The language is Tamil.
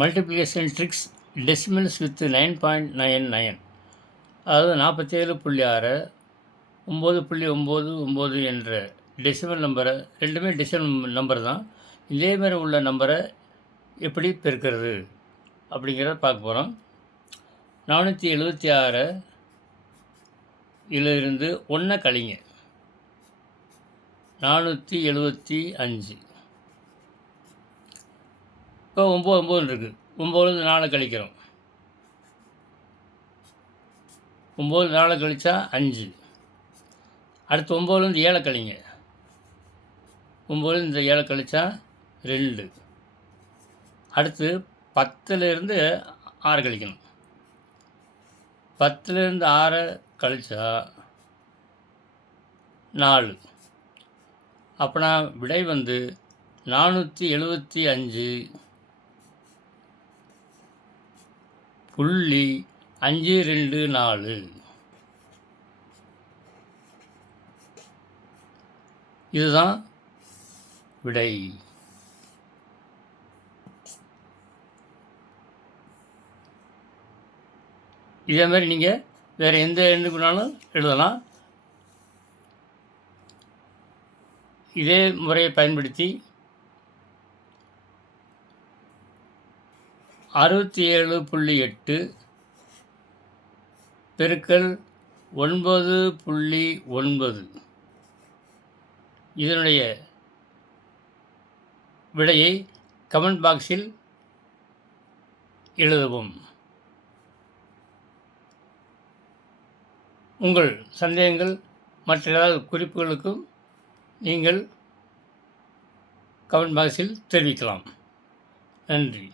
மல்டிப்ளிகேஷன் ட்ரிக்ஸ் டெசிமல்ஸ் வித் 9.99, அதாவது 47.6 9.99 என்ற டெசிமல் நம்பரை, ரெண்டுமே டெசிமல் நம்பர் தான், இதேமாதிரி உள்ள நம்பரை எப்படி பெருக்கிறது அப்படிங்கிறத பார்க்க போகிறோம். 476 இதிலிருந்து 1 கழிங்க. 475. இப்போ 9 இருக்குது. 9 4 கழிக்கிறோம். 9 4 கழிச்சா 5. அடுத்து 9 7 கழிங்க. 9 7 கழிச்சா 2. அடுத்து 10 6 கழிக்கணும். 10 6 கழிச்சா 4. அப்போனா விடை 475.524. இதுதான் விடை. இதே மாதிரி நீங்கள் வேறு எந்த எண்ணுக்கு வேணாலும் எழுதலாம். இதே முறையை பயன்படுத்தி 67.8 பெருக்கல் 9.9 இதனுடைய விடையை கமெண்ட் பாக்ஸில் எழுதவும். உங்கள் சந்தேகங்கள் மற்ற ஏதாவது குறிப்புகளுக்கும் நீங்கள் கமெண்ட் பாக்ஸில் தெரிவிக்கலாம். நன்றி.